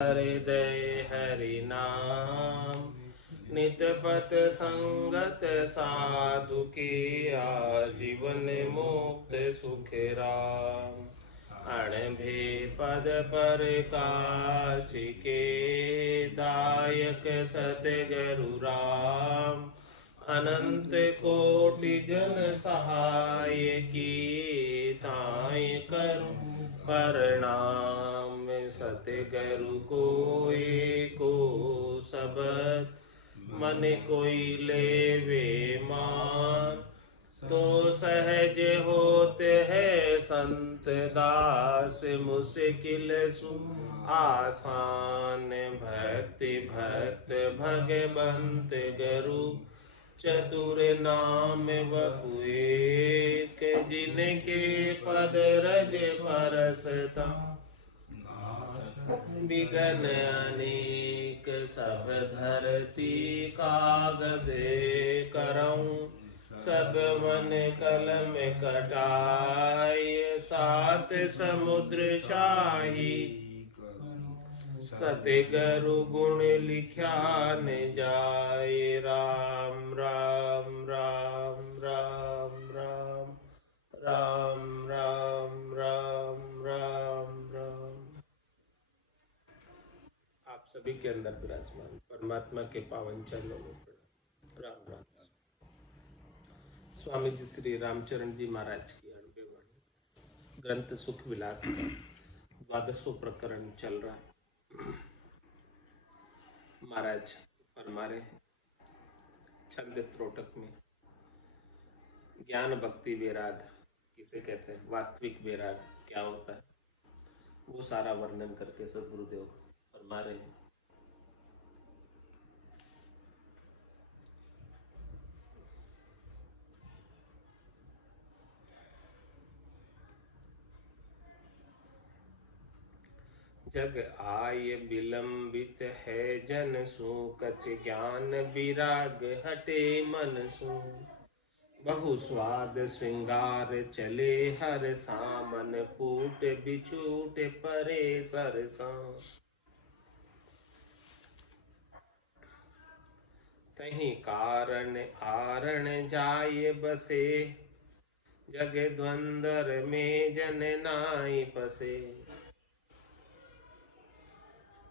हृदय हरि नाम नित पथ संगत साधु के आजीवन मुक्त सुख राम। अणभे पद पर काशी के दायक सतगुरु राम। अनंत कोटि जन सहाय की ताय करूं प्रणाम। सतगुरु को एको सबद मन कोई लेवे मान। तो सहज होते है संत दास मुश्किल सु आसान। भक्ति भक्त भगवंत गुरु चतुर नाम बपुए के जिनके पद रज परसता। विघन अनेक सब धरती कागज करऊं। सब मन कलम कटाय सात समुद्र शाही। सतगुरु गुण लिख्या न जाए। राम राम राम राम राम राम राम राम राम राम। आप सभी के अंदर विराजमान परमात्मा के पावन चरणों में राम राम। स्वामी जी श्री रामचरण जी महाराज की 98 वाणी ग्रंथ सुख विलास का 12वां प्रकरण चल रहा है। महाराज फरमा रहे हैं छंद त्रोटक में ज्ञान भक्ति वैराग किसे कहते हैं, वास्तविक वैराग क्या होता है, वो सारा वर्णन करके सद्गुरुदेव फरमा रहे हैं। जग आय विलंबित है जन सु। कछ ज्ञान विराग हटे मन सु। बहु स्वाद श्रृंगार चले हर सामन। फूट बिछूट परे सरसा। तहीं कारण आरण जाय बसे। जग द्वंद्वर में जन नाई पसे।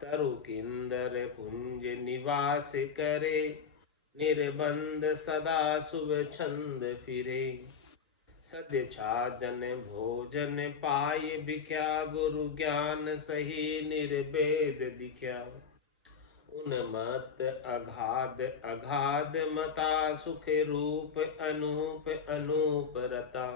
तरु किंदर पुंज निवास करे। निर्बंध सदा शुभ छंद फिरे। सद्य छाजन भोजन पाय बिख्या। गुरु ज्ञान सही निर्वेद दिख्या। उन्मत्त अगाध अगाध मता। सुख रूप अनूप अनूप रता।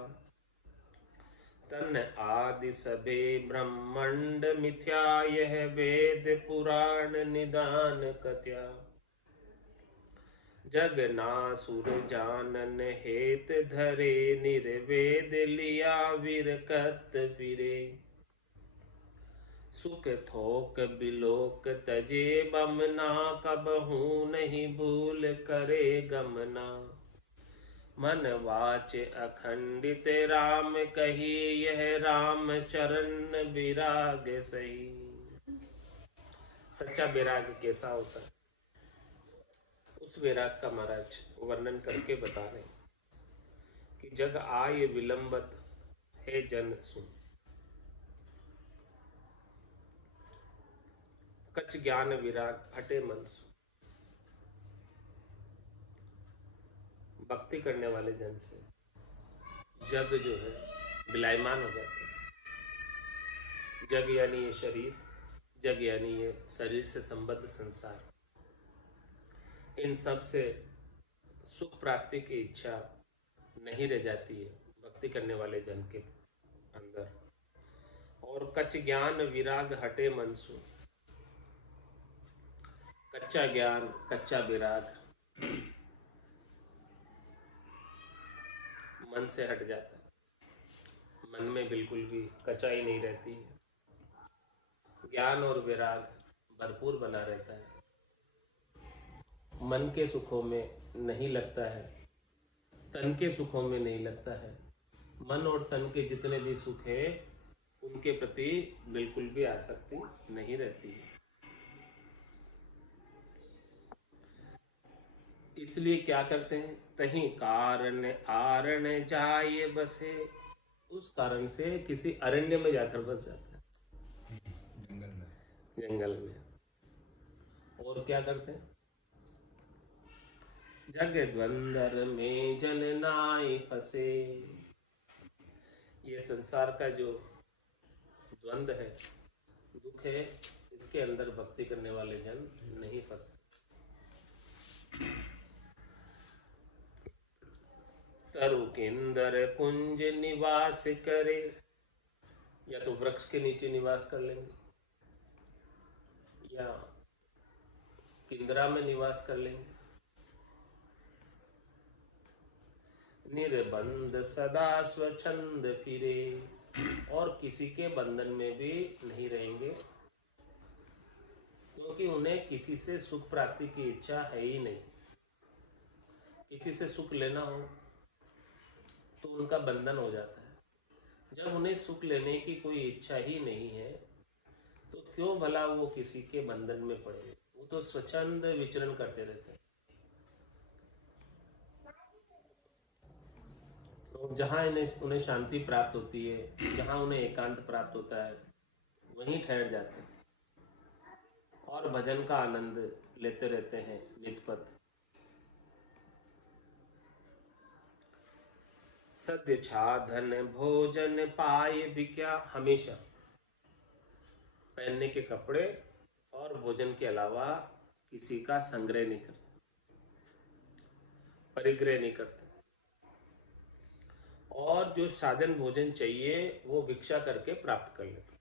तन आदि सबे ब्रह्मांड मिथ्या। यह वेद पुराण निदान कथ्या। जग नासुर जानन हेत धरे। निर्वेद लिया विरकत फिरे। सुख थोक बिलोक तजे बमना। कबहू नहीं भूल करे गमना। मन वाच अखंडित राम कही। यह राम चरण विराग सही। सच्चा विराग कैसा होता है, उस विराग का महाराज वर्णन करके बता रहे कि जग आय विलंबत है जन सुन। कछ ज्ञान विराग हटे मन सु। भक्ति करने वाले जन से जग जो है विलायमान हो जाते हैं। जग यानी ये शरीर, जग यानी ये शरीर से संबद्ध संसार, इन सब से सुख प्राप्ति की इच्छा नहीं रह जाती है भक्ति करने वाले जन के अंदर। और कच्च ज्ञान विराग हटे मनसु। कच्चा ज्ञान कच्चा विराग मन से हट जाता है। मन में बिल्कुल भी कचाई नहीं रहती है। ज्ञान और विराग भरपूर बना रहता है। मन के सुखों में नहीं लगता है, तन के सुखों में नहीं लगता है। मन और तन के जितने भी सुख है उनके प्रति बिल्कुल भी आसक्ति नहीं रहती है। इसलिए क्या करते हैं, तहीं कारण आरण जाए बसे, उस कारण से किसी अरण्य में जाकर बस जाते हैं, जंगल में। जंगल में। और क्या करते हैं, जग द्वंद्व में जन नाय फंसे, ये संसार का जो द्वंद्व है, दुख है, इसके अंदर भक्ति करने वाले जन नहीं फंसते। तरु केंद्र कुंज निवास करे, या तो वृक्ष के नीचे निवास कर लेंगे, या किंद्रा में निवास कर लेंगे। निर्बंध सदा स्वच्छंद फिरे, और किसी के बंधन में भी नहीं रहेंगे, क्योंकि उन्हें किसी से सुख प्राप्ति की इच्छा है ही नहीं। किसी से सुख लेना हो तो उनका बंधन हो जाता है। जब उन्हें सुख लेने की कोई इच्छा ही नहीं है तो क्यों भला वो किसी के बंधन में पड़े। वो तो स्वच्छंद विचरण करते रहते हैं। तो जहाँ उन्हें शांति प्राप्त होती है, जहाँ उन्हें एकांत प्राप्त होता है, वहीं ठहर जाते हैं और भजन का आनंद लेते रहते हैं नितपत। सद्य छाधन भोजन पाए भी क्या, हमेशा पहनने के कपड़े और भोजन के अलावा किसी का संग्रह नहीं करते, परिग्रह नहीं करते। और जो साधन भोजन चाहिए वो भिक्षा करके प्राप्त कर लेते,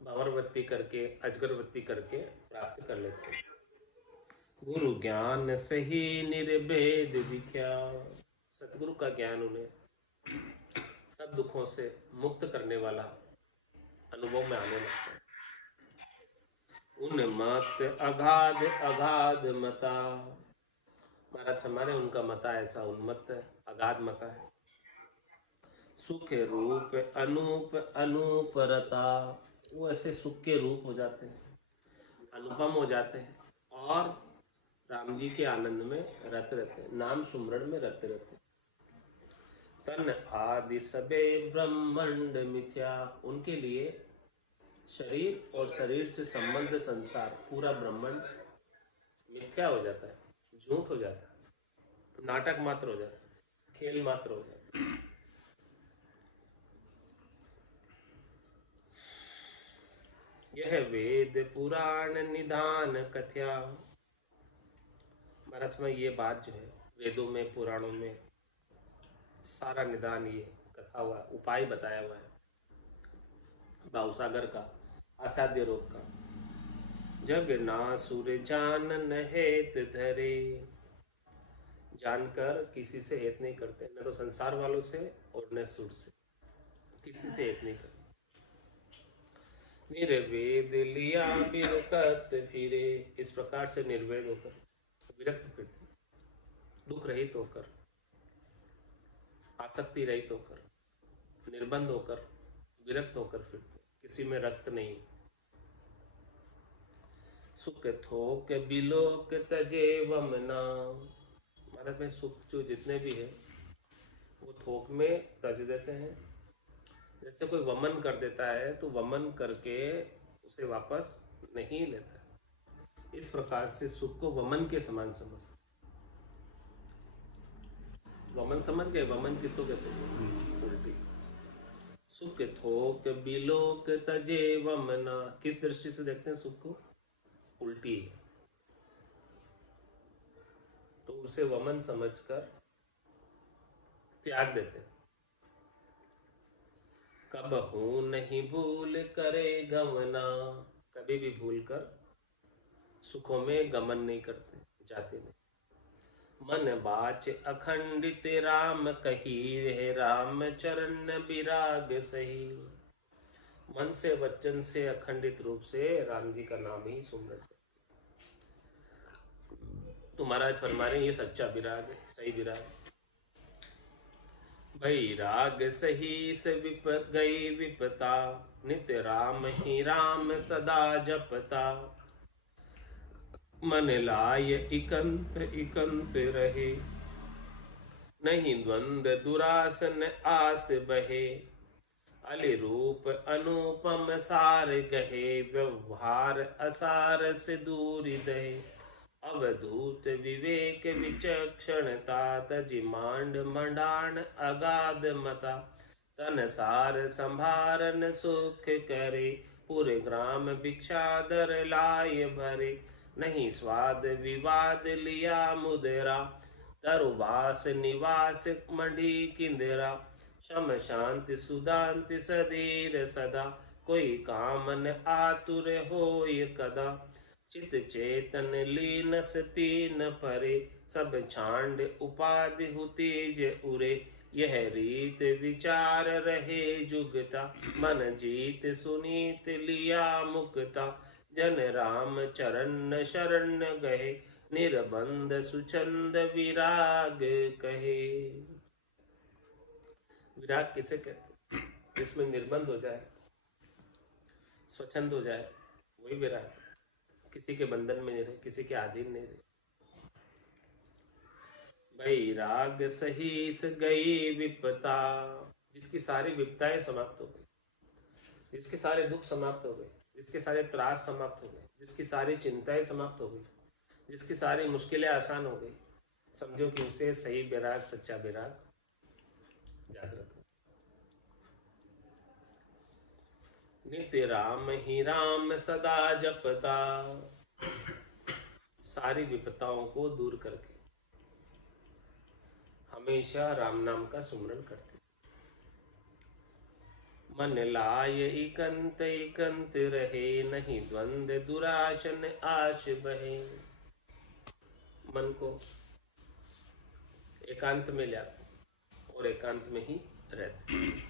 भंवरवृत्ति करके, अजगरवृत्ति करके प्राप्त कर लेते। गुरु ज्ञान सही निर्भेद दिख्या, सतगुरु का ज्ञान उन्हें सब दुखों से मुक्त करने वाला अनुभव में आने लगता है। उन्मत्त अगाध अगाध मता, महाराज हमारे उनका मता ऐसा उन्मत्त है, अगाध मता है। सुख रूप अनूप अनूपरता, वो ऐसे सुख के रूप हो जाते हैं, अनुपम हो जाते हैं और राम जी के आनंद में रत रहते हैं, नाम सुमरण में रत रहते हैं। तन आदि सबे ब्रह्मांड मिथ्या, उनके लिए शरीर और शरीर से संबंध संसार पूरा ब्रह्मांड मिथ्या हो जाता है, झूठ हो जाता है, नाटक मात्र हो जाता है, खेल मात्र हो जाता है। यह वेद पुराण निदान कथ्या, भारत में ये बात जो है वेदों में पुराणों में सारा निदान, ये कथा हुआ, उपाय बताया हुआ है भावसागर का, असाध्य रोग का। जग नासुर जानन हेत धरे, जानकर किसी से हेत नहीं करते, न तो संसार वालों से और न सुर से, किसी से हेत नहीं करते। निर्वेद लिया विरक्त फिरे, इस प्रकार से निर्वेद होकर विरक्त फिरते, दुख रहित होकर, आसक्ति रहित होकर, निर्बंध होकर, विरक्त होकर फिरते, किसी में रक्त नहीं। सुख थोक बिलोक तजे वमना, भारत में सुख जो जितने भी है वो थोक में तज देते हैं। जैसे कोई वमन कर देता है तो वमन करके उसे वापस नहीं लेता, इस प्रकार से सुख को वमन के समान समझते। वमन समझ गए, वमन किसको कहते हैं, उल्टी। सुख थोक बिलोक तजे वमना, किस दृष्टि से देखते हैं सुख को, उल्टी है, तो उसे वमन समझकर त्याग देते। कब हूं नहीं भूल करे गमना, कभी भी भूल कर सुखों में गमन नहीं करते, जाते नहीं। मन बाच अखंडित राम कही है, राम चरण विराग सही, मन से वचन से अखंडित रूप से राम जी का नाम ही सुमरन। तो महाराज फरमा रहे ये सच्चा विराग है, सही विराग। भई राग सही से विप गई विपता, नित्य राम ही राम सदा जपता। मन लाय इकंत इकंत रहे, नहीं द्वंद दुरासन आस बहे। अली रूप अनुपम सार गहे, व्यवहार असार से दूरी दहे। अवधूत विवेक विचक्षणता, तजि मांड मंडाण अगाध मता। तन सार संभारन सुख करे, पूरे ग्राम भिक्षादर लाय भरे। नहीं स्वाद विवाद लिया मुदरा, तरुबास निवास मंडी किंदरा। शम शांति सुदांति सधीर सदा, कोई कामन आतुर होय कदा। चित चेतन लीनस तीन परे, सब छांड उपाधि हु तेज उरे। यह रीत विचार रहे जुगता, मन जीत सुनीत लिया मुक्ता। जन राम चरण शरण गए, निर्बंध सुचंद विराग कहे। विराग किसे कहते हैं? जिसमें निर्बंध हो जाए, स्वच्छंद हो जाए, वही विराग। किसी के बंधन में नहीं रहे, किसी के अधीन नहीं रहे। वैराग सहीस गई विपता, जिसकी सारी विपताएं समाप्त हो गई, जिसके सारे दुख समाप्त हो गए, जिसके सारे त्रास समाप्त हो गए, जिसकी सारी चिंताएं समाप्त हो गई, जिसकी सारी मुश्किलें आसान हो गई, समझो कि उसे सही विराग, सच्चा विराग जागृत हो। नित्य राम ही राम सदा जपता, सारी विपताओं को दूर करके हमेशा राम नाम का सुमरन करते। मन लाय इकंत इकंत रहे, नहीं द्वंद दुराशन आश बहे। मन को एकांत में लाते और एकांत में ही रहते।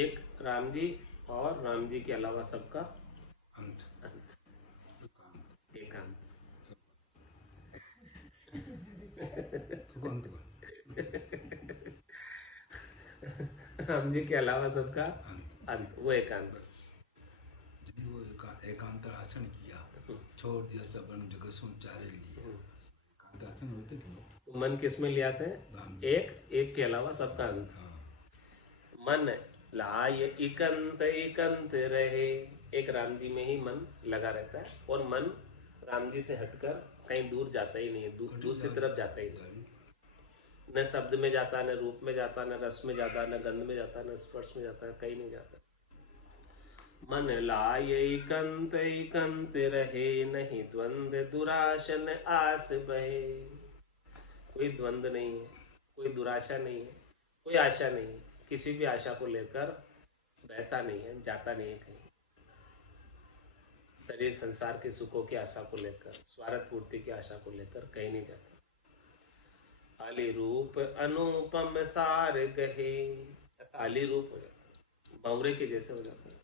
एक राम जी और राम जी के अलावा सबका अंत। अंत एकांत। राम जी के अलावा सबका अंत, वो एकांत। यदि वो एकांत आसन किया, छोड़ दिया सब जगह चारे लिए, एकांत आसन होते क्यों? मन किस में ले आते हैं? एक के अलावा सबका अंत। मन लाय इकंत इकंत रहे, एक राम जी में ही मन लगा रहता है, और मन राम जी से हटकर कहीं दूर जाता ही नहीं है, दूसरी तरफ जाता ही नहीं। न शब्द में जाता, न रूप में जाता, न रस में जाता, न गंध में जाता, न स्पर्श में जाता, कहीं नहीं जाता। मन लाय इकंत इकंत रहे, नहीं द्वंद दुराशन आस बहे। कोई द्वंद नहीं है, कोई दुराशा नहीं है, कोई आशा नहीं है, किसी भी आशा को लेकर बहता नहीं है, जाता नहीं है कहीं। शरीर संसार के सुखों की आशा को लेकर, स्वार्थ पूर्ति की आशा को लेकर कहीं नहीं जाता। आली रूप अनुपम सार गहे, ऐसा आली रूप हो जाता है, भंवरे के जैसे हो जाता है,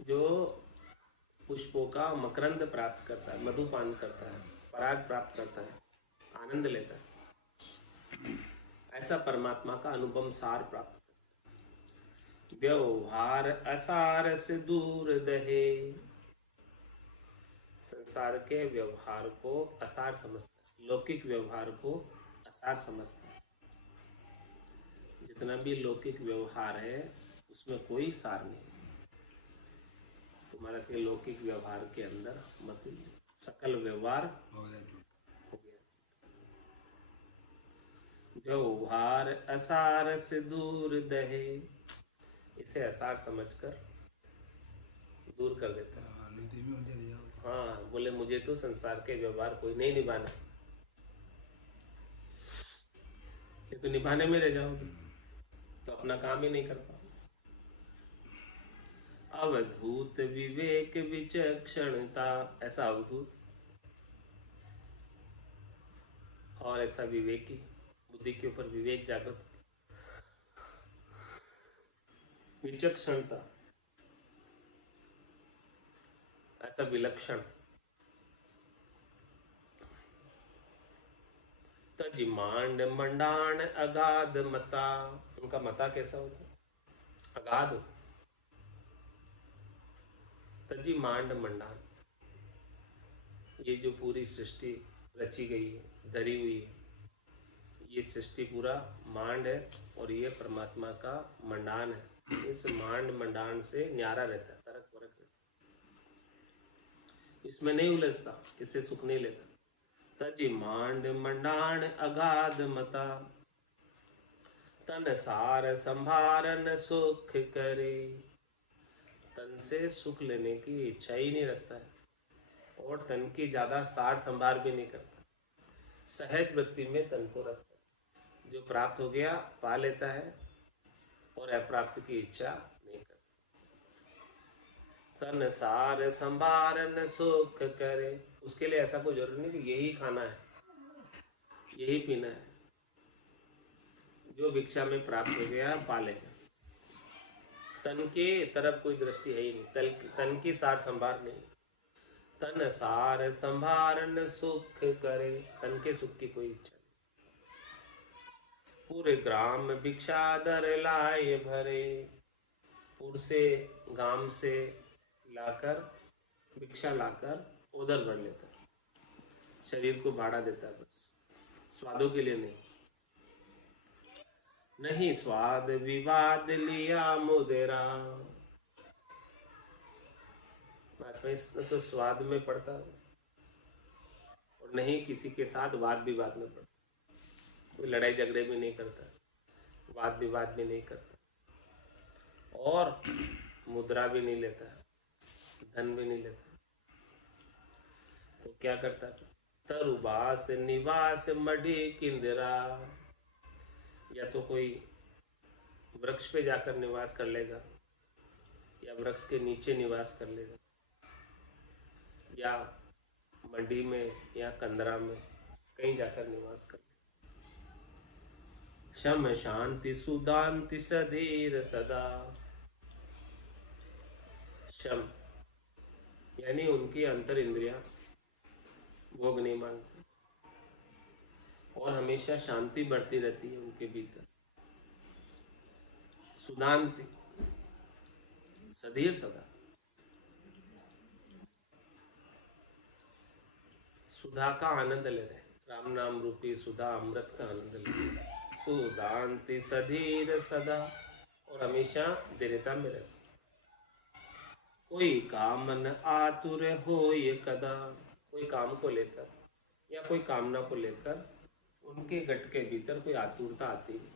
जो पुष्पों का मकरंद प्राप्त करता है, मधुपान करता है, पराग प्राप्त करता है, आनंद लेता है, ऐसा परमात्मा का अनुपम सार प्राप्त करता है। व्यवहार असार से दूर दहे, संसार के व्यवहार को असार समझता है, लौकिक व्यवहार को असार समझता है। जितना भी लौकिक व्यवहार है उसमें कोई सार नहीं। तुम्हारा के लौकिक व्यवहार के अंदर मत, सकल व्यवहार हो गया। व्यवहार असार से दूर दहे, इसे असार समझकर दूर कर देता है। हाँ, बोले मुझे तो संसार के व्यवहार कोई नहीं निभाना, ये तो निभाने में रह जाओगे तो अपना काम ही नहीं कर पाओगे। अवधूत विवेक विचक्षणता, ऐसा अवधूत और ऐसा विवेकी, बुद्धि के ऊपर विवेक जागृत, विचक्षणता, ऐसा विलक्षण। तजि मांड मंडाण अगाध मता, उनका मता कैसा होता? अगाध होता। तजि मांड मंडाण, ये जो पूरी सृष्टि रची गई है, धरी हुई है, ये सृष्टि पूरा मांड है और ये परमात्मा का मंडान है। इस मांड मंडान से न्यारा रहता है, तरक परक रहता है, इसमें नहीं उलझता, इससे सुख नहीं लेता। तज मांड मंडान अगाध मता, तन सार संभारन सुख करे। तन से सुख लेने की इच्छा ही नहीं रखता है और तन की ज्यादा सार संभार भी नहीं करता, सहज वृत्ति में तन को रखता है। जो प्राप्त हो गया पा लेता है और अप्राप्त की इच्छा नहीं करता। तन सार संभारन सुख करे, उसके लिए ऐसा कोई जरूरी नहीं कि यही खाना है, यही पीना है। जो भिक्षा में प्राप्त हो गया पा लेगा। तन के तरफ कोई दृष्टि है ही नहीं, तन की सार संभार नहीं। तन सार संभारन सुख करे, तन के सुख की कोई इच्छा नहीं। पूरे ग्राम भिक्षा दर लाए भरे, पूर से गांव से लाकर भिक्षा लाकर उधर भर लेता, शरीर को भाड़ा देता है, बस स्वादों के लिए नहीं। नहीं स्वाद विवाद लिया मुदेरा, महात्मा इसने तो स्वाद में पड़ता और नहीं किसी के साथ वाद विवाद में पड़ता, कोई लड़ाई झगड़े भी नहीं करता, वाद विवाद भी नहीं करता और मुद्रा भी नहीं लेता, धन भी नहीं लेता। तो क्या करता? तरुबास निवास मढ़ी किंदरा, या तो कोई वृक्ष पे जाकर निवास कर लेगा या वृक्ष के नीचे निवास कर लेगा या मंडी में या कंदरा में कहीं जाकर निवास कर लेगा। शम शांति सुदांति सधीर सदा, शम यानी उनकी अंतर इंद्रियां भोग नहीं मांगती और हमेशा शांति बढ़ती रहती है उनके भीतर। सुदांति सधीर सदा, सुधा का आनंद ले रहे, राम नाम रूपी सुधा अमृत का आनंद ले रहे। सुदांति सधीर सदा, और हमेशा दृढ़ता में रहते। कोई काम न आतुर हो ये कदा, कोई काम को लेकर या कोई कामना को लेकर उनके गट के भीतर कोई आतुरता आती नहीं,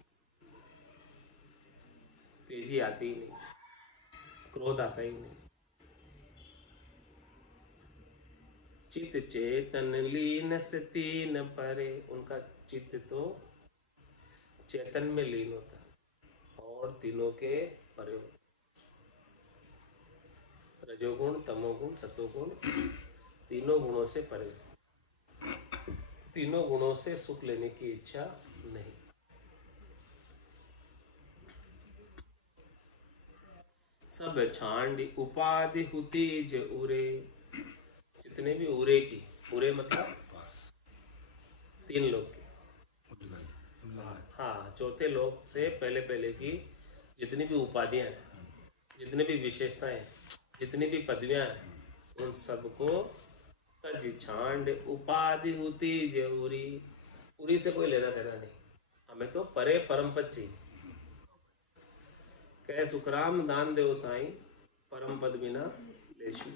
तेजी आती ही नहीं, क्रोध आता ही नहीं। चित चेतन लीन से तीन परे, उनका चित्त तो चेतन में लीन होता है और तीनों के परे होता। रजोगुण तमोगुण सतोगुण, तीनों गुणों से परे, तीनों गुणों से सुख लेने की इच्छा नहीं। सब छांडी उपाधि हुती ज उरे, जितने भी उरे की, उरे मतलब तीन लोग की, हाँ चौथे लोग से पहले पहले की जितनी भी उपाधियां हैं, जितनी भी विशेषताएं, जितनी भी पदवियां हैं, उन सबको तज छांड उपाधि हुती ज उरी, उरी से कोई लेना देना नहीं, हमें तो परे परम पद चाहिए। कह सुखराम दान देव साईं परम पद बिना लेशु।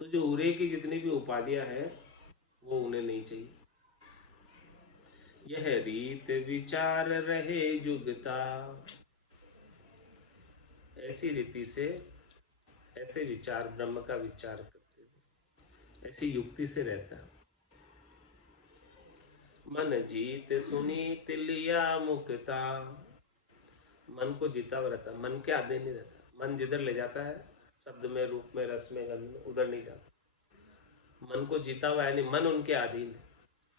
तो जो उरे की जितनी भी उपाधियां हैं वो उन्हें नहीं चाहिए। यह रीत विचार रहे जुगता, ऐसी रीति से, ऐसे विचार, ब्रह्म का विचार करते हुए ऐसी युक्ति से रहता। मन जीत सुनीत लिया मुक्ता, मन को जीता हुआ रहता, मन के अधीन नहीं रहता। मन जिधर ले जाता है, शब्द में, रूप में, रस में, गंध में, उधर नहीं जाता। मन को जीता हुआ यानी मन उनके अधीन है,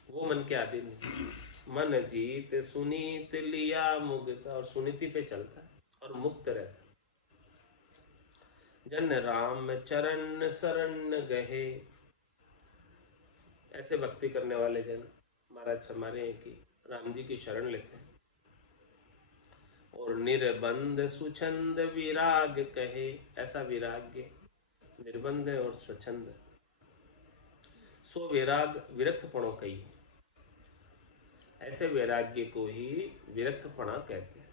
वो मन के अधीन नहीं। मन जीत सुनीत लिया मुक्ता, और सुनीति पे चलता है और मुक्त रहता। जन राम चरण शरण गहे, ऐसे भक्ति करने वाले जन महाराज हमारे हैं कि राम जी की शरण लेते हैं। और निर्बंध सुछंद विराग कहे, ऐसा विराग्य निर्बंध और स्वच्छंद सो वैराग विरक्तपणों कही। ऐसे वैराग्य को ही विरक्तपणा कहते हैं।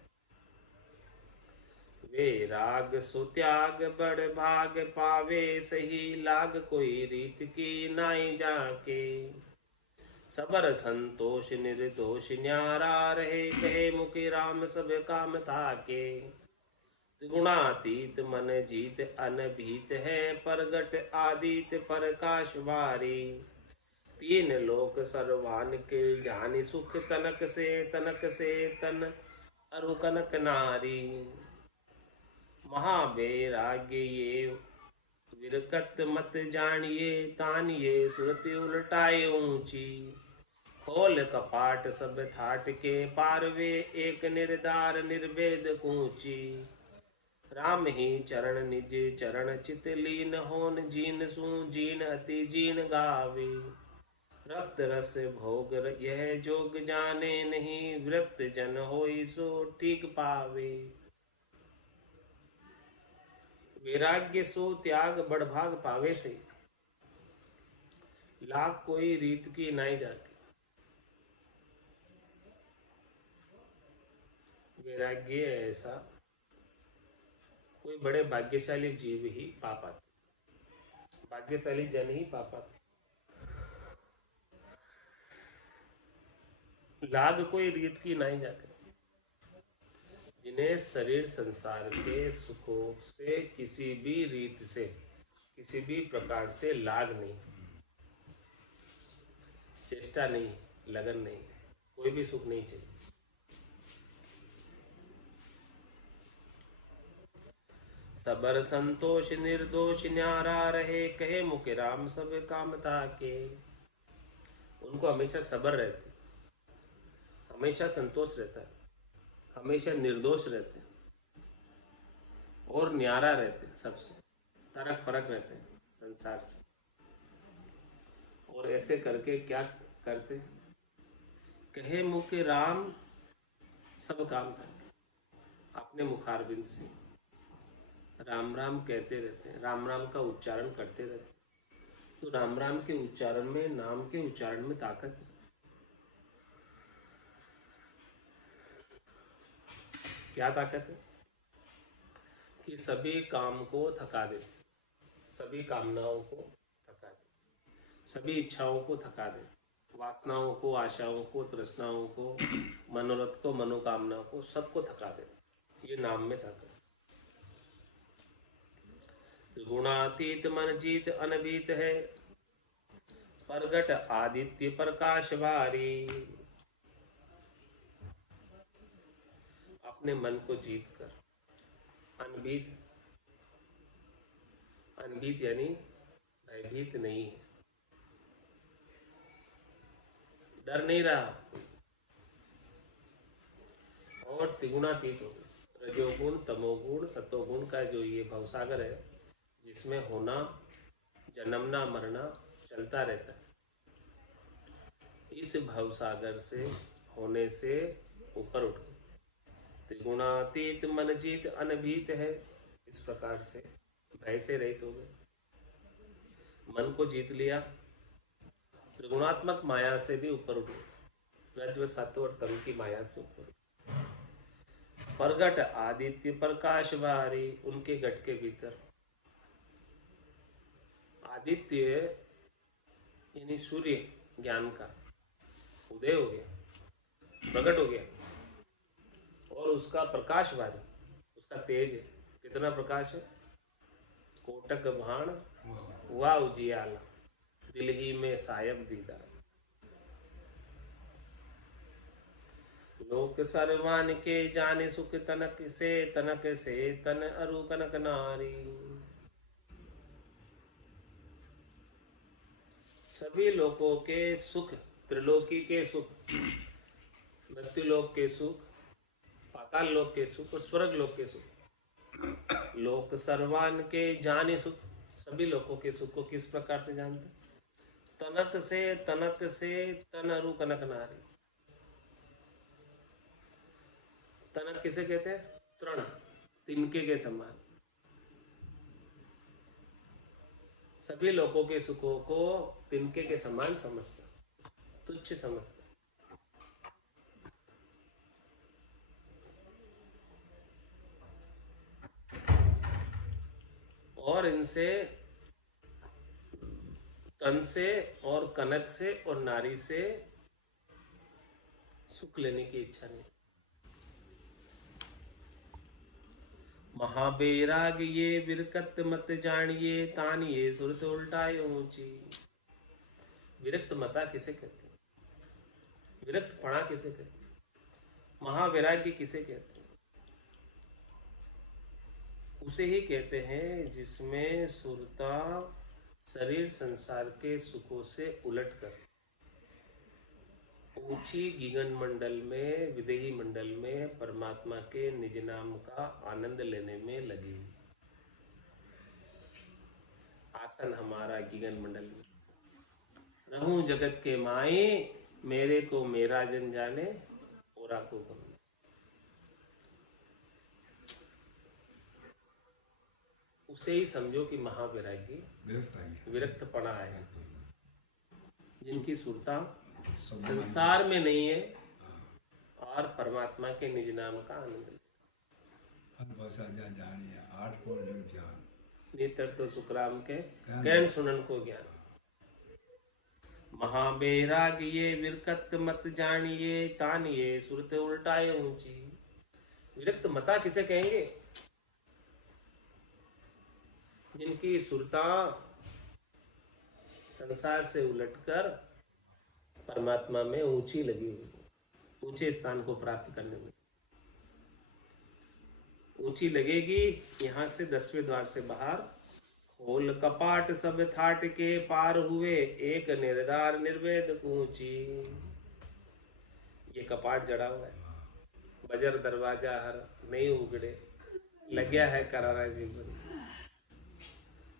वैराग सो त्याग बड़ भाग पावे, सही लाग कोई रीत की नाई जाके। सबर संतोष निर्दोष न्यारा रहे, कहे मुखी राम सब काम ताके। गुणातीत मन जीत अनभीत है, परगट आदित प्रकाश वारी। तीन लोक सर्वान के जानि सुख, तनक से तन अरु कनक नारी। महावैराग्य ये विरकत मत जानिए, तानिए सुरति उलटाए ऊंची। खोल कपाट सब थाट के पारवे, एक निर्धार निर्वेद कूची। राम ही चरण निज चरण चित लीन होन, जीन सू जीन अति जीन गावे। रक्त रस भोग यह जोग जाने नहीं, विरक्त जन होई सो ठीक पावे। वैराग्य सो त्याग बड़भाग पावे, से लाख कोई रीत की नाई जाके। वैराग्य ऐसा कोई बड़े भाग्यशाली जीव ही पा पाते, भाग्यशाली जन ही पा पाते। लाग कोई रीत की नाई जाकर, जिन्हें शरीर संसार के सुखों से किसी भी रीत से, किसी भी प्रकार से लाग नहीं, चेष्टा नहीं, लगन नहीं, कोई भी सुख नहीं चाहिए। सबर संतोष निर्दोष न्यारा रहे, कहे मुख राम सब काम ताके। उनको हमेशा सबर रहती, हमेशा संतोष रहता है, हमेशा निर्दोष रहते हैं और न्यारा रहते हैं, सबसे तरक फरक रहते हैं संसार से। और ऐसे करके क्या करते, कहे मुख राम सब काम ताके। अपने मुखारबिंद से राम राम कहते रहते हैं, राम राम का उच्चारण करते रहते हैं। तो राम राम के उच्चारण में, नाम के उच्चारण में ताकत है। क्या ताकत है? कि सभी काम को थका दे, सभी कामनाओं को थका दे, सभी इच्छाओं को थका दे, वासनाओं को, आशाओं को, तृष्णाओं को, मनोरथ को, मनोकामना को, सबको थका दे। ये नाम में ताकत। गुणातीत मन जीत अनभीत है, परगट आदित्य प्रकाश वारी। अपने मन को जीत कर, अनभीत, अनभीत यानी भयभीत नहीं है, डर नहीं रहा और त्रिगुणातीत हो गया। रजोगुण, तमोगुण, सतोगुण का जो ये भवसागर है, जिसमें होना, जन्मना मरना चलता रहता है, इस भवसागर से, होने से ऊपर उठ गए। त्रिगुणातीत मन जीत अनभीत है, इस प्रकार से भय से रहित हो गए, मन को जीत लिया, त्रिगुणात्मक माया से भी ऊपर उठ गए, रज्व सत्व और तम की माया से ऊपर। प्रगट आदित्य प्रकाश वारी, उनके गट के भीतर आदित्य यानी सूर्य ज्ञान का उदय हो गया, प्रकट हो गया, और उसका प्रकाश वारी, उसका तेज है। कितना प्रकाश है? कोटक भाण हुआ उजियाला, दिल ही में सायब दीदार। लोक सर्वान के जाने सुख, तनक से तन अरु कनक नारी। सभी लोकों के सुख, त्रिलोकी के सुख, मृत्युलोक के सुख, पाताल लोक के सुख और स्वर्ग लोक के सुख। लोक सर्वान के जाने सुख, सभी लोकों के सुख को किस प्रकार से जानते? तनक से तन अरु कनक नारी। तनक किसे कहते हैं? तृण, तिनके के समान। सभी लोगों के सुखों को तिनके के समान समझता, तुच्छ समझता। और इनसे, तन से और कनक से और नारी से सुख लेने की इच्छा नहीं। महाबैराग ये विरकत मत जानिए, तानिए सुरत उल्टाए ऊंची। विरक्त मता किसे कहते हैं? विरक्त पणा किसे कहते हैं? महावैराग्य किसे कहते हैं? उसे ही कहते हैं जिसमें सुरता शरीर संसार के सुखों से उलटकर ऊंची गगन मंडल में, विदेही मंडल में परमात्मा के निज नाम का आनंद लेने में लगी। आसन हमारा गगन मंडल में, रहूं जगत के माए, मेरे को मेरा जन जाने, औरा को गम। उसे ही समझो कि महावैरागी विरक्तपना है, जिनकी सुरता संसार में नहीं है और परमात्मा के निज नाम का आनंद ले। नेत्र तो सुखराम के कहन सुनन को ज्ञान। महाबैराग ये विरकत मत जानिए, तानिए सुरत उल्टाए ऊंची। विरक्त मता किसे कहेंगे? जिनकी सुरता संसार से उलटकर परमात्मा में ऊंची लगी हुई, ऊंचे स्थान को प्राप्त करने में ऊंची लगेगी। यहां से 10वें द्वार से बाहर, खोल कपाट सब थाट के पार हुए, एक निर्धार निर्वेद ऊंची। ये कपाट जड़ा हुआ है, बजर दरवाजा हर नहीं उगड़े, लग्या है करारा जीवन।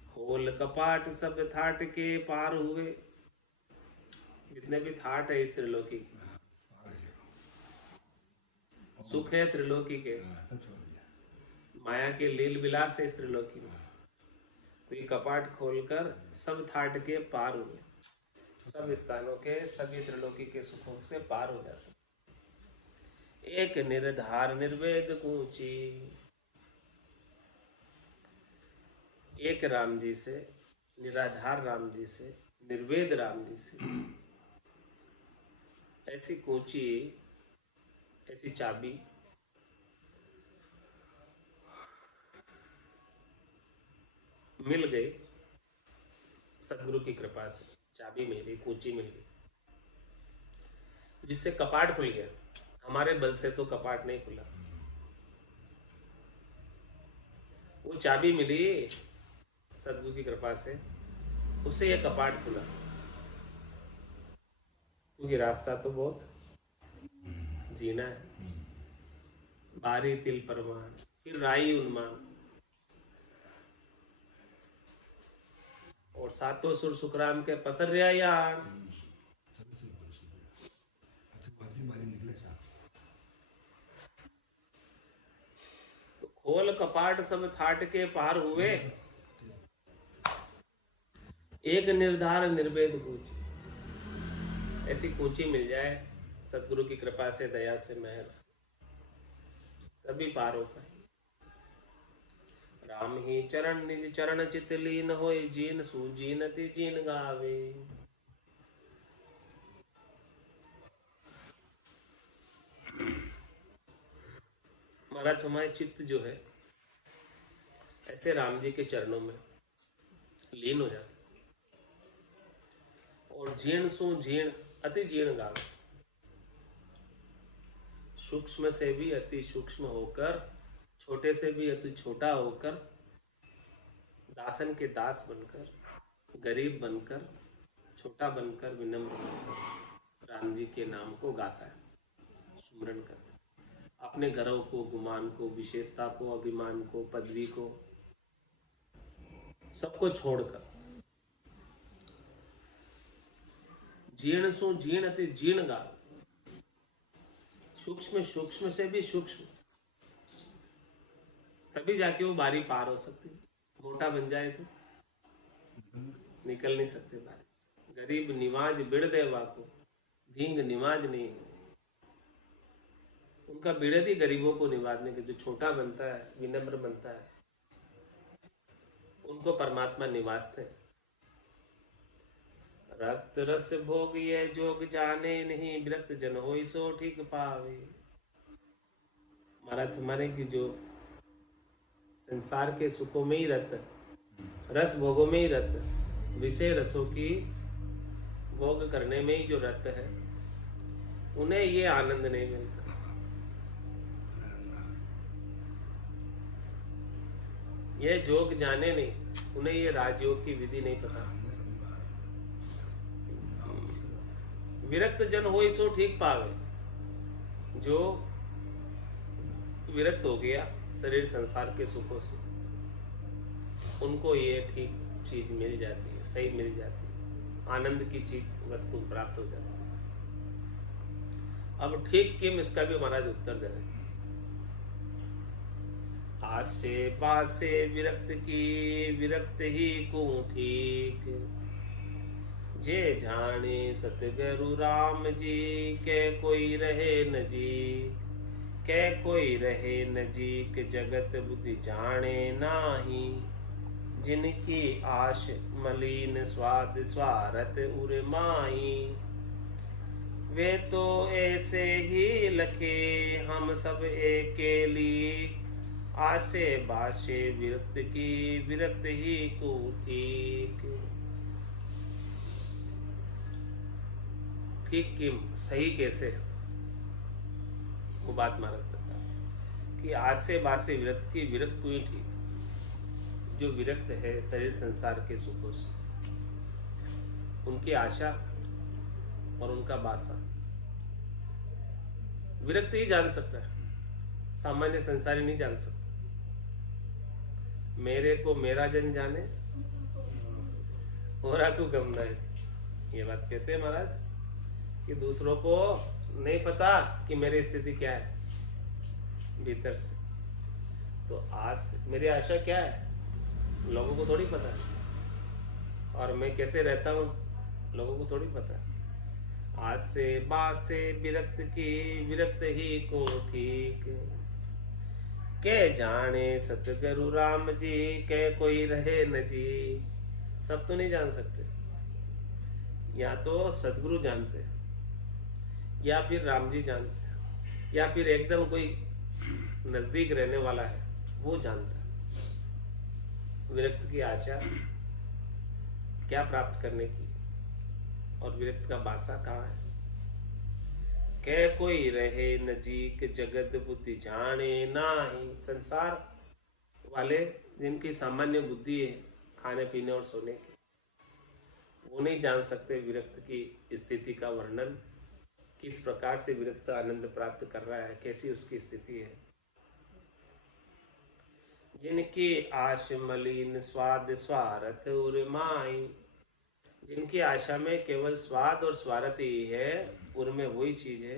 खोल कपाट सब थाट के पार हुए, जितने भी थाट है इस त्रिलोकी की, सुख है त्रिलोकी के, माया के लील विलास है इस त्रिलोकी में। तो ये कपाट खोलकर सब थाट के पार हुए, सब स्थानों के, सभी त्रिलोकी के सुखों से पार हो जाते। एक निर्धार निर्वेद ऊंची। एक राम जी से, निराधार राम जी से, निर्वेद राम जी से ऐसी कूची, ऐसी चाबी मिल गई सदगुरु की कृपा से। चाबी मिल गई, कूची मिल गई, जिससे कपाट खुल गया। हमारे बल से तो कपाट नहीं खुला, वो चाबी मिली सदगुरु की कृपा से, उससे यह कपाट खुला। क्योंकि रास्ता तो बहुत जीना है। बारी तिल परमान, फिर राई उन्मान, और सातों सुर सुखराम के पसर रहा यार। तो खोल कपाट सब थाट के पार हुए, एक निर्धार निर्वेद कूची। ऐसी कूची मिल जाए सदगुरु की कृपा से, दया से, मेहर से, तभी पार हो पाए। राम ही चरण निज चरण चित लीन होए, जीन सुजीनति जीन गावे। महाराज हमारे चित्त जो है ऐसे राम जी के चरणों में लीन हो जाता, और जीर्ण सु जीर्ण अति जीर्ण गावे। सूक्ष्म से भी अति सूक्ष्म होकर, छोटे से भी अति छोटा होकर, दासन के दास बनकर, गरीब बनकर, छोटा बनकर, विनम्र बनकर राम जी के नाम को गाता है, सुमरन करता है। अपने घरों को, गुमान को, विशेषता को, अभिमान को, पदवी को, सबको छोड़कर जीर्ण सु जीर्ण अति जीर्ण गा, सूक्ष्म सूक्ष्म से भी सूक्ष्म, तभी जाके वो बारी पार हो सकती है। मोटा बन जाए तो निकल नहीं सकते बारिश। गरीब निवाज बिड़ दे वाको, धींग निवाज नहीं। उनका बिड़द ही गरीबों को निवारने के, जो छोटा बनता है, विनम्र बनता है, उनको परमात्मा निवासते हैं। रक्त रस भोग ये जोग जाने नहीं, विरक्त जन होई सो ठीक पावे। महाराज हमारे की जो संसार के सुखों में ही रत, रस भोगों में ही रत, विषय रसों की भोग करने में ही जो रत है, उन्हें ये आनंद नहीं मिलता। ये जोग जाने नहीं, उन्हें ये राजयोग की विधि नहीं पता। विरक्त जन होई सो ठीक पावे, जो विरक्त हो गया शरीर संसार के सुखों से, उनको ये ठीक चीज मिल जाती है, सही मिल जाती है, आनंद की चीज वस्तु प्राप्त हो जाती है। अब ठीक किम, इसका भी महाराज उत्तर दे रहे हैं। आसे पासे विरक्त की, विरक्त ही को ठीक, जे जाने सतगुरु राम जी, के कोई रहे नजीक, के कोई रहे नजीक, जगत बुद्धि जाने नाही, जिनकी आश मलिन स्वाद स्वारथ उर माही, वे तो ऐसे ही लखे हम सब एकेली, आसे बासे विरक्त की, विरक्त ही को ठीक। ठीक किम, सही कैसे, वो बात महाराज बता कि आसे बासे विरक्त की, विरक्त को ही ठीक, जो विरक्त है शरीर संसार के सुखों से, उनकी आशा और उनका बासा विरक्त ही जान सकता है, सामान्य संसारी नहीं जान सकता। मेरे को मेरा जन जाने, होरा को गम न, ये बात कहते हैं महाराज कि दूसरों को नहीं पता कि मेरी स्थिति क्या है भीतर से, तो आज मेरी आशा क्या है लोगों को थोड़ी पता है, और मैं कैसे रहता हूँ लोगों को थोड़ी पता है। आज से बात से विरक्त की, विरक्त ही को ठीक, के जाने सतगुरु राम जी, के कोई रहे न जी। सब तो नहीं जान सकते, या तो सदगुरु जानते हैं, या फिर राम जी जानते हैं, या फिर एकदम कोई नजदीक रहने वाला है वो जानता है विरक्त की आशा क्या प्राप्त करने की, और विरक्त का बासा कहाँ है। कै कोई रहे नजीक, जगत बुद्धि जाने नाही। संसार वाले जिनकी सामान्य बुद्धि है खाने पीने और सोने की, वो नहीं जान सकते विरक्त की स्थिति का वर्णन, किस प्रकार से विरक्त आनंद प्राप्त कर रहा है, कैसी उसकी स्थिति है। जिनकी आश मलिन स्वाद स्वार्थ उर्माई, जिनकी आशा में केवल स्वाद और स्वार्थ ही है, उनमें वही चीज है,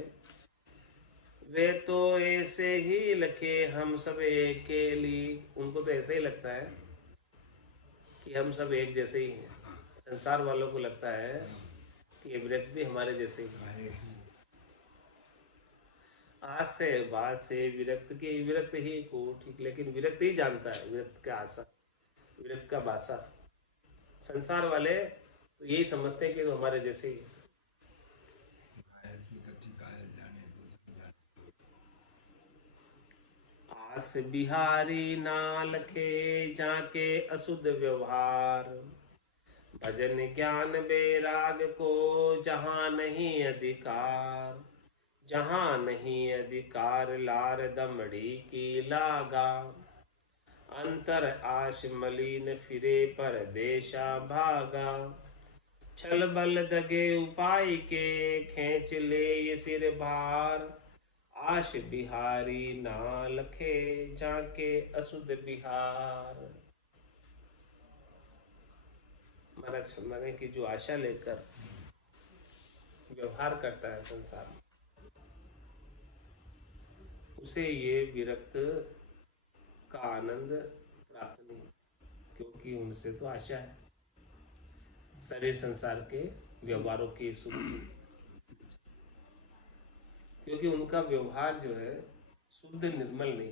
वे तो ऐसे ही लखे हम सब एक के लिए। उनको तो ऐसा ही लगता है कि हम सब एक जैसे ही हैं। संसार वालों को लगता है कि ये विरक्त भी हमारे जैसे ही है। आसे वासे विरक्त की, विरक्त ही को ठीक, लेकिन विरक्त ही जानता है विरक्त का आशा, विरक्त का बासा। संसार वाले तो यही समझते हैं कि तो हमारे जैसे ही है। आस बिहारी ना लखे जाके अशुद्ध व्यवहार, भजन ज्ञान बैराग को जहां नहीं अधिकार, जहां नहीं अधिकार लार दमड़ी की लागा, अंतर आश मलिन फिरे पर देशा भागा, छल बल दगे उपाय के खेच ले ये सिर भार, आश बिहारी ना लखे जाके अशुद्ध बिहार। महाराज माने की जो आशा लेकर व्यवहार करता है संसार में, उसे ये विरक्त का आनंद प्राप्त नहीं, क्योंकि उनसे तो आशा है शरीर संसार के व्यवहारों की सुख, क्योंकि उनका व्यवहार जो है शुद्ध निर्मल नहीं,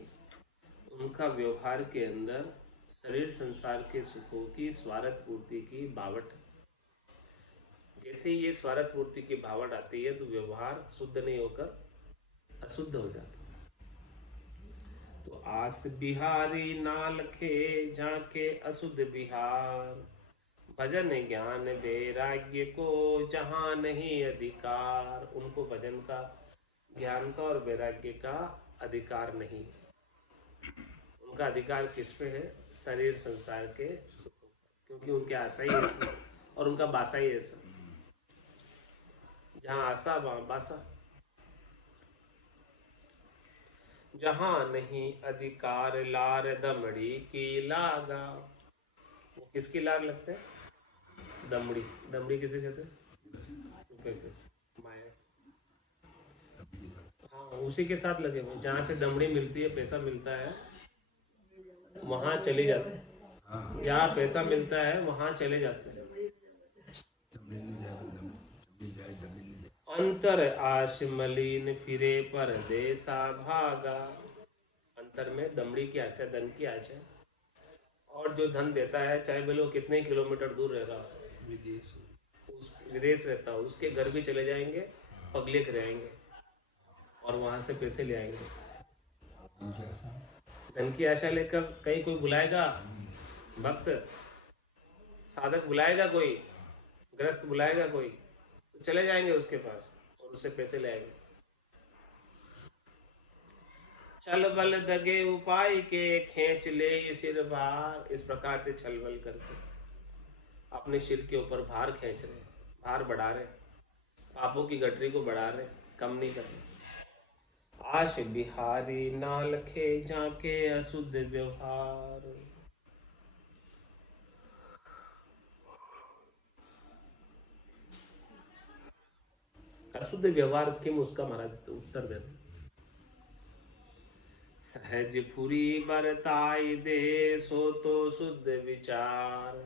उनका व्यवहार के अंदर शरीर संसार के सुखों की स्वार्थ पूर्ति की बावट। जैसे ही ये स्वार्थ पूर्ति की भावट आती है तो व्यवहार शुद्ध नहीं होकर अशुद्ध हो जाता। तो आस बिहारी नालखे झांके अशुद्ध बिहार, भजन ज्ञान वैराग्य को जहां नहीं अधिकार। उनको भजन का, ज्ञान का और वैराग्य का अधिकार नहीं है। उनका अधिकार किस पे है? शरीर संसार के सुखों, क्योंकि उनके आशा ही ऐसा और उनका बासा ही ऐसा। जहां आशा वहां बासा। जहां नहीं अधिकार लार दमड़ी की लागा। वो किसकी लार लगते हैं? दमड़ी। दमड़ी किसे कहते हैं? माया। हाँ, उसी के साथ लगे हुए। जहाँ से दमड़ी मिलती है, पैसा मिलता है, वहां चले जाते हैं। जहाँ पैसा मिलता है वहां चले जाते हैं। अंतर आश मलिन फिरे परदेसा भागा। अंतर में दमड़ी की आशा, धन की आशा, और जो धन देता है चाहे बोलो कितने किलोमीटर दूर रह रहा हो, विदेश रहता हो, उसके घर भी चले जाएंगे, पगलेख रहेंगे और वहां से पैसे ले आएंगे। धन की आशा लेकर कहीं कोई बुलाएगा, भक्त साधक बुलाएगा, कोई ग्रस्त बुलाएगा, कोई तो चले जाएंगे उसके पास और उससे पैसे ले आएंगे। छल बल दगे उपाय के खींच ले सिर भार। इस प्रकार से छल बल करके अपने सिर के ऊपर भार खींच रहे, भार बढ़ा रहे, पापों की गठरी को बढ़ा रहे, कम नहीं कर रहे। आश बिहारी नालखे झांके अशुद्ध व्यवहार। अशुद्ध व्यवहार किम, उसका महाराज उत्तर देते। सहज फुरी बरताई दे सो तो शुद्ध विचार।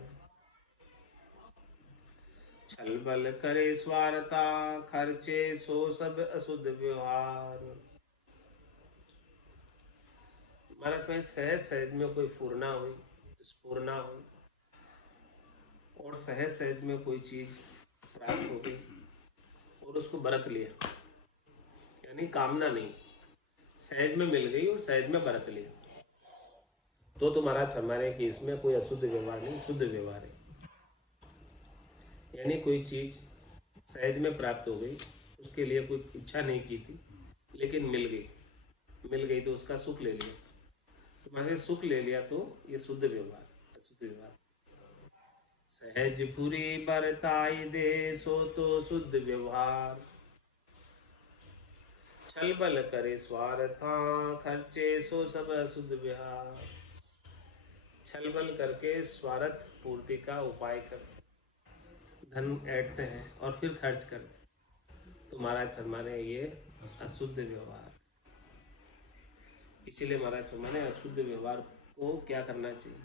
छल बल करे स्वार्था खर्चे सो सब अशुद्ध व्यवहार। महाराज में सहज सहज में कोई फूरना हुई, स्फूर्णा हुई, और सहज सहज में कोई चीज प्राप्त हो गई और उसको बरत लिया, यानी कामना नहीं, सहज में मिल गई और सहज में बरत लिया, तो महाराज फरमाने कि इसमें कोई अशुद्ध व्यवहार नहीं, शुद्ध व्यवहार है। यानी कोई चीज सहज में प्राप्त हो गई, उसके लिए कोई इच्छा नहीं की थी, लेकिन मिल गई तो उसका सुख ले लिया। तो महाराज सुख ले लिया तो ये शुद्ध व्यवहार, अशुद्ध व्यवहार। सहज पूरी बरताई दे सो तो शुद्ध व्यवहार। छल बल करे स्वार्था खर्चे सो सब अशुद्ध व्यवहार। छल बल करके स्वार्थ पूर्ति का उपाय कर धन ऐंठते हैं और फिर खर्च करते, तो महाराज फरमाने ये अशुद्ध व्यवहार। इसीलिए महाराज फरमाने अशुद्ध व्यवहार को क्या करना चाहिए?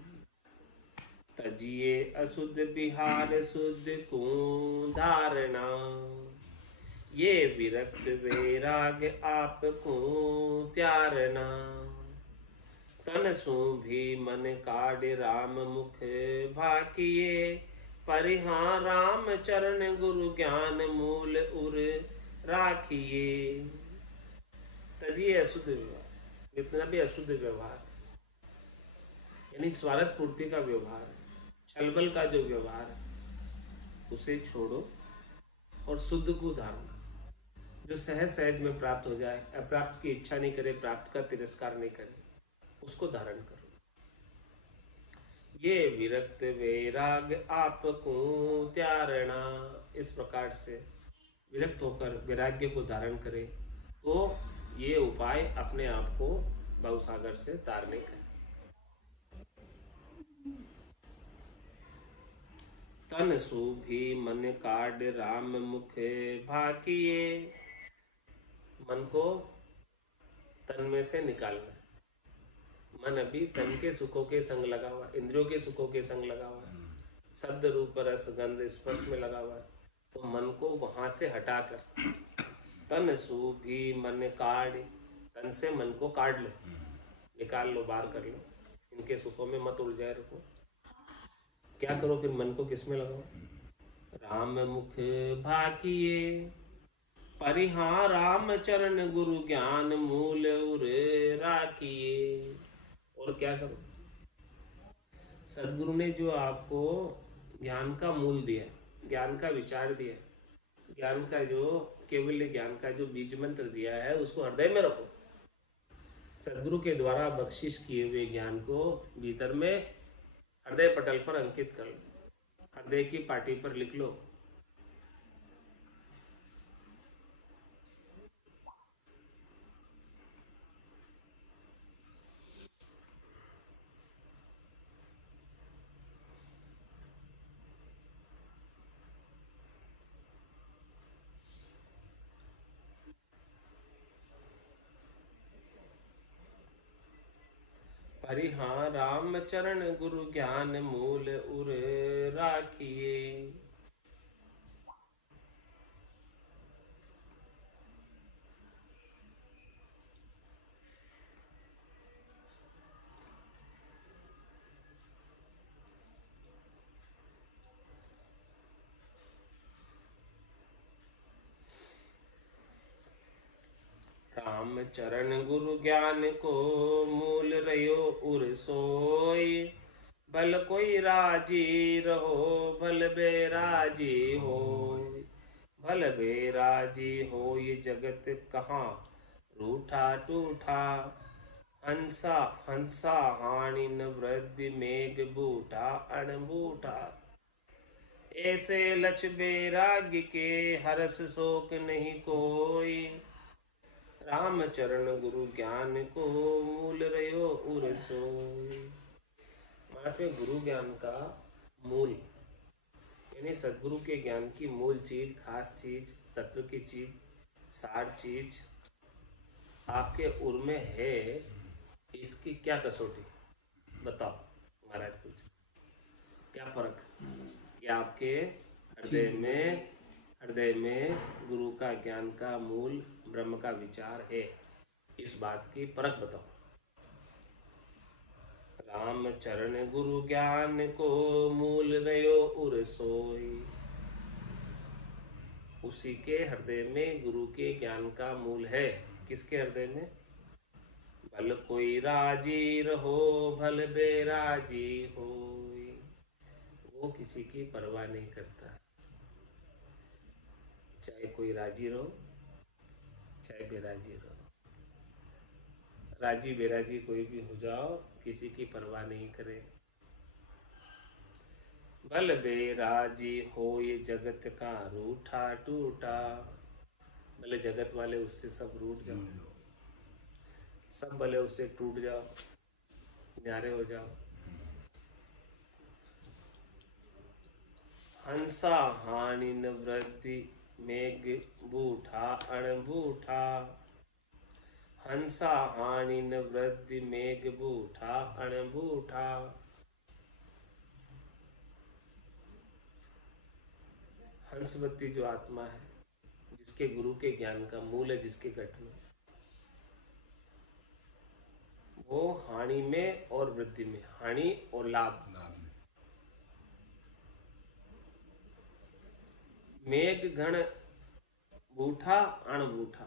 तजिए अशुद्ध विहार शुद्ध को धारणा। ये विरक्त वैराग आपको त्यारना। तन सो भी मन काढ़ राम मुख भाकिए। परिहां राम चरण गुरु ज्ञान मूल उर राखिए। तजिए अशुद्ध व्यवहार, जितना भी अशुद्ध व्यवहार यानी स्वार्थ पूर्ति का व्यवहार, छलबल का जो व्यवहार है उसे छोड़ो और शुद्ध को धारणा, जो सहज सहज में प्राप्त हो जाए, अप्राप्त की इच्छा नहीं करे, प्राप्त का तिरस्कार नहीं करे, उसको धारण करो। ये विरक्त वैराग आपको त्यारणा। इस प्रकार से विरक्त होकर वैराग्य को धारण करे तो ये उपाय अपने आप को भवसागर से तारने का। तन सूभी मन काढ़ राम मुख भाकिए। मन को तन में से निकालना। मन अभी तन के सुखों के संग लगा हुआ, इंद्रियों के सुखों के संग लगा हुआ, शब्द रूप रस गंध स्पर्श में लगा हुआ है, तो मन को वहां से हटाकर तन सूभी मन काढ़, तन से मन को काट लो, निकाल लो, बाहर कर लो, इनके सुखों में मत उलझाए रखो। क्या करो फिर? मन को किसमें लगाओ? राम मुख भाकिए परिहार राम चरण गुरु ज्ञान मूल उर राखिए। और क्या करो? सदगुरु ने जो आपको ज्ञान का मूल दिया, ज्ञान का विचार दिया, ज्ञान का जो केवल ज्ञान का जो बीज मंत्र दिया है, उसको हृदय में रखो। सदगुरु के द्वारा बख्शिश किए हुए ज्ञान को भीतर में हृदय पटल पर अंकित कर लो, हृदय की पाटी पर लिख लो। परिहार राम चरण गुरु ज्ञान मूल उर राखिए। राम चरण गुरु ज्ञान को मूल रयो उर सोई, भल कोई राजी रहो भल बेराजी हो, भल बेराजी हो ये जगत कहाँ रूठा टूठा, हंसा हंसा हानि न वृद्धि मेघ बूटा अणबूठा। ऐसे लक्ष्य बैराग्य के हरस शोक नहीं कोई, राम चरण गुरु ज्ञान को मूल रयो उर सोई। महात्मा गुरु ज्ञान का मूल यानी सदगुरु के ज्ञान की मूल चीज, खास चीज, तत्व की चीज, सार चीज आपके उर में है। इसकी क्या कसौटी बताओ महाराज? कुछ क्या फर्क कि आपके हृदय में गुरु का ज्ञान का मूल ब्रह्म का विचार है, इस बात की परख बताओ। राम चरण गुरु ज्ञान को मूल रयो उर सोई, उसी के हृदय में गुरु के ज्ञान का मूल है। किसके हृदय में? भल कोई राजी रहो भल बेराजी हो, वो किसी की परवाह नहीं करता, चाहे कोई राजी रहो चाहे बेराजी रहो। राजी बेराजी कोई भी हो जाओ, किसी की परवाह नहीं करे। भल बेराजी हो ये जगत का रूठा टूटा, भले जगत वाले उससे सब रूठ जाओ, सब भले उससे टूट जाओ, न्यारे हो जाओ। हंसा हानि न वृद्धि मेघ बूठा अणबूठा, हंसा हानि न वृद्धि मेघ बूठा अणबूठा। हंसवती जो आत्मा है, जिसके गुरु के ज्ञान का मूल है, जिसके घट में, वो हानि में और वृद्धि में, हानि और लाभ, मेघ घन बूठा अणबूठा,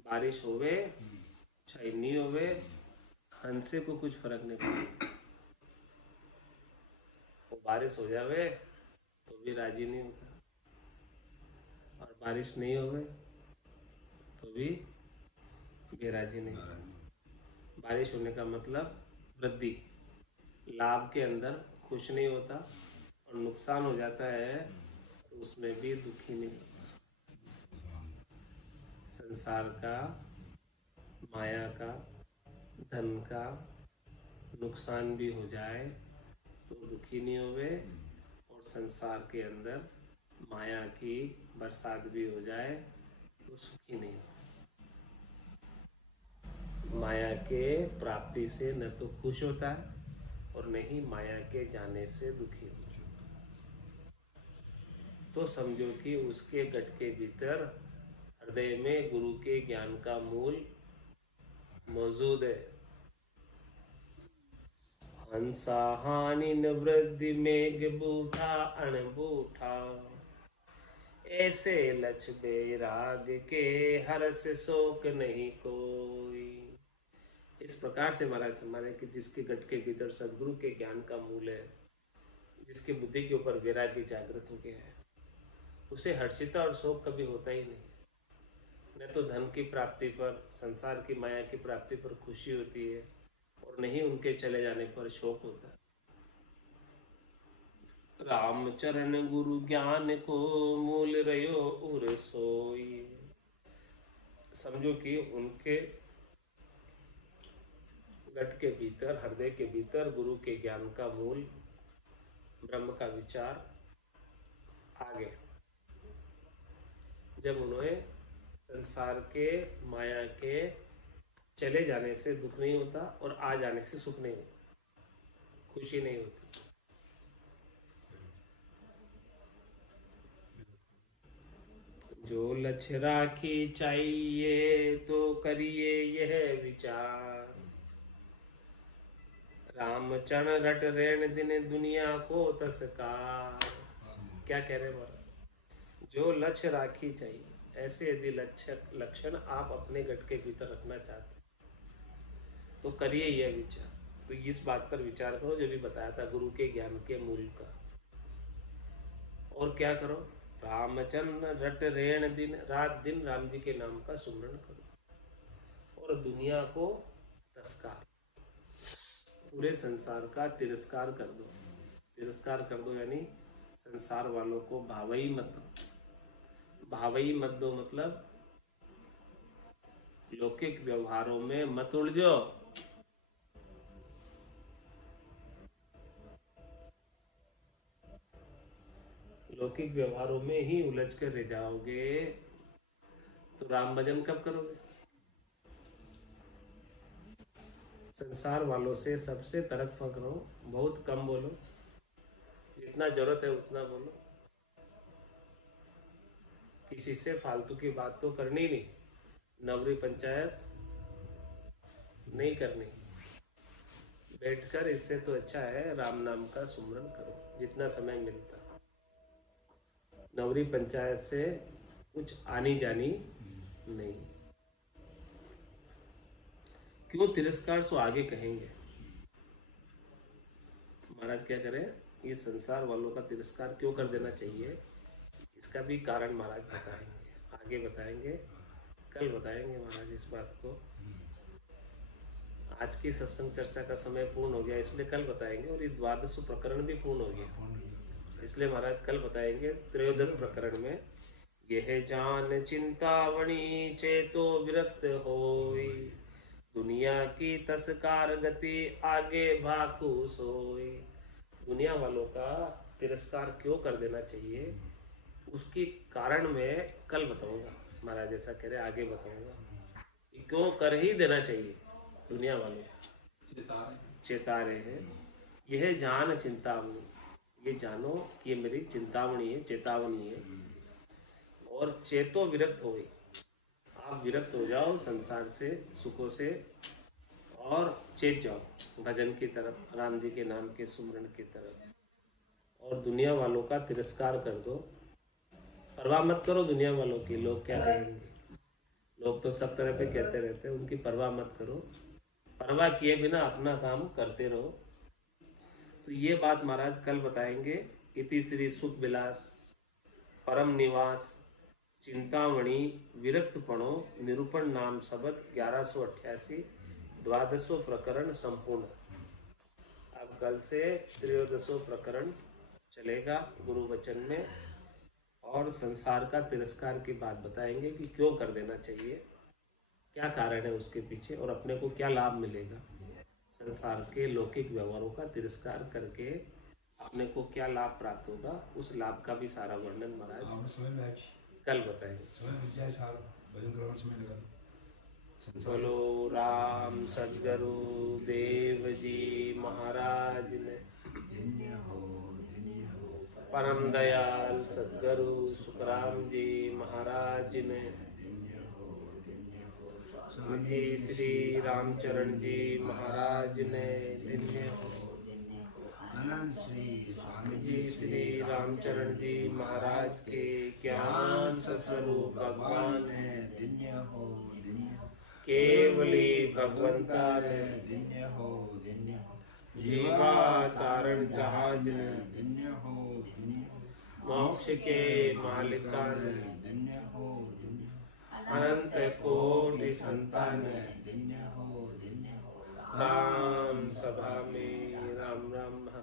बारिश होवे चाहे नहीं होवे, हंसे को कुछ फर्क नहीं पड़ता। वो बारिश हो जावे तो भी राजी नहीं होता, और बारिश नहीं होवे तो भी बेराजी नहीं होता। बारिश होने का मतलब वृद्धि, लाभ के अंदर खुश नहीं होता, और नुकसान हो जाता है तो उसमें भी दुखी नहीं होता। संसार का, माया का, धन का नुकसान भी हो जाए तो दुखी नहीं होवे, और संसार के अंदर माया की बरसात भी हो जाए तो सुखी नहीं हो। माया के प्राप्ति से न तो खुश होता है और नहीं माया के जाने से दुखी हो। तो समझो कि उसके गट के भीतर हृदय में गुरु के ज्ञान का मूल मौजूद है। हंसा हानि निवृद्धि मेघ बूढ़ा अणबूठा, ऐसे लक्ष बैराग के हर्ष शोक नहीं कोई। इस प्रकार से महाराज हमारे कि जिसके गट के भीतर सदगुरु के ज्ञान का मूल है, जिसकी बुद्धि के ऊपर वैराग्य जागृत हो गया है, उसे हर्षिता और शोक कभी होता ही नहीं। न तो धन की प्राप्ति पर, संसार की माया की प्राप्ति पर खुशी होती है, और नहीं उनके चले जाने पर शोक होता है। राम चरण गुरु ज्ञान को मूल रयो उर सोई। समझो कि उनके गट के भीतर, हृदय के भीतर गुरु के ज्ञान का मूल ब्रह्म का विचार आ गया। जब उन्हें संसार के माया के चले जाने से दुख नहीं होता और आ जाने से सुख नहीं होता, खुशी नहीं होती। जो लक्ष्य राखी चाहिए तो करिए यह विचार, रामचरण रट रेण दिन दुनिया को तस्कार। क्या कह रहे महाराज? जो लक्ष्य राखी चाहिए, ऐसे यदि लक्षण आप अपने गट के भीतर रखना चाहते तो करिए यह विचार। तो इस बात पर विचार करो जो भी बताया था गुरु के ज्ञान के मूल का। और क्या करो? रामचंद्र रट रेण दिन, रात दिन राम जी के नाम का सुमरण करो और दुनिया को तस्कार, पूरे संसार का तिरस्कार कर दो। तिरस्कार कर दो यानी संसार वालों को भावई मत दो। भावई मत दो मतलब लौकिक व्यवहारों में मत उलझो। लौकिक व्यवहारों में ही उलझ कर रह जाओगे तो राम भजन कब करोगे? संसार वालों से सबसे तरफ रहो, बहुत कम बोलो, जितना जरूरत है उतना बोलो। किसी से फालतू की बात तो करनी नहीं, नवरी पंचायत नहीं करनी। बैठकर इससे तो अच्छा है राम नाम का सुमरन करो जितना समय मिलता। नवरी पंचायत से कुछ आनी जानी नहीं। क्यों तिरस्कार? सो आगे कहेंगे। महाराज क्या करें? ये संसार वालों का तिरस्कार क्यों कर देना चाहिए, इसका भी कारण महाराज बताएंगे, आगे बताएंगे, कल बताएंगे महाराज इस बात को। आज की सत्संग चर्चा का समय पूर्ण हो गया, इसलिए कल बताएंगे। और ये द्वादश प्रकरण भी पूर्ण हो गया, इसलिए महाराज कल बताएंगे। त्रयोदश प्रकरण में यह जान चिंतावणी चेतो विरक्त होई, दुनिया की तस्कार गति आगे भाकू सोई। दुनिया वालों का तिरस्कार क्यों कर देना चाहिए, उसकी कारण मैं कल बताऊंगा। महाराज ऐसा कह रहे, आगे बताऊंगा क्यों कर ही देना चाहिए। दुनिया वाले चेता रहे हैं। यह जान चिंतावनी, ये जानो कि ये मेरी चिंतावनी है, चेतावनी है। और चेतो विरक्त होए, आप विरक्त हो जाओ संसार से, सुखों से, और चेत जाओ भजन की तरफ, राम जी के नाम के सुमरण की तरफ। और दुनिया वालों का तिरस्कार कर दो, परवाह मत करो दुनिया वालों की, लोग क्या कहेंगे। लोग तो सब तरह पे कहते रहते हैं, उनकी परवाह मत करो। परवाह किए बिना अपना काम करते रहो। तो ये बात महाराज कल बताएंगे। इति श्री सुख विलास परम निवास चिंतामणि विरक्तपणो निरूपण नाम शब्द 1188 द्वादशो प्रकरण संपूर्ण। अब कल से त्रयोदशो प्रकरण चलेगा गुरु वचन में, और संसार का तिरस्कार की बात बताएंगे कि क्यों कर देना चाहिए, क्या कारण है उसके पीछे, और अपने को क्या लाभ मिलेगा। संसार के लौकिक व्यवहारों का तिरस्कार करके अपने को क्या लाभ प्राप्त होगा, उस लाभ का भी सारा वर्णन महाराज कल बताएंगे। बोलो राम सदगुरु देव जी महाराज ने। धन्य हो, धन्य हो। परम दयाल सदगुरु सुखराम जी महाराज ने। धन्य हो, धन्य हो। स्वामी जी श्री रामचरण जी महाराज ने। धन्य हो। अनंत श्री स्वामी जी श्री रामचरण जी महाराज के ज्ञान स्वरूप भगवान ने। धन्य हो, धन्य हो। केवली भगवंता ने। धन्य हो, धन्य हो। जीवा तारण जहाज ने। धन्य हो, धन्य हो। मोक्ष के मालिका ने। धन्य हो, धन्य हो। अनंत कोटि संतान ने। धन्य हो, धन्य हो। राम सभा में राम राम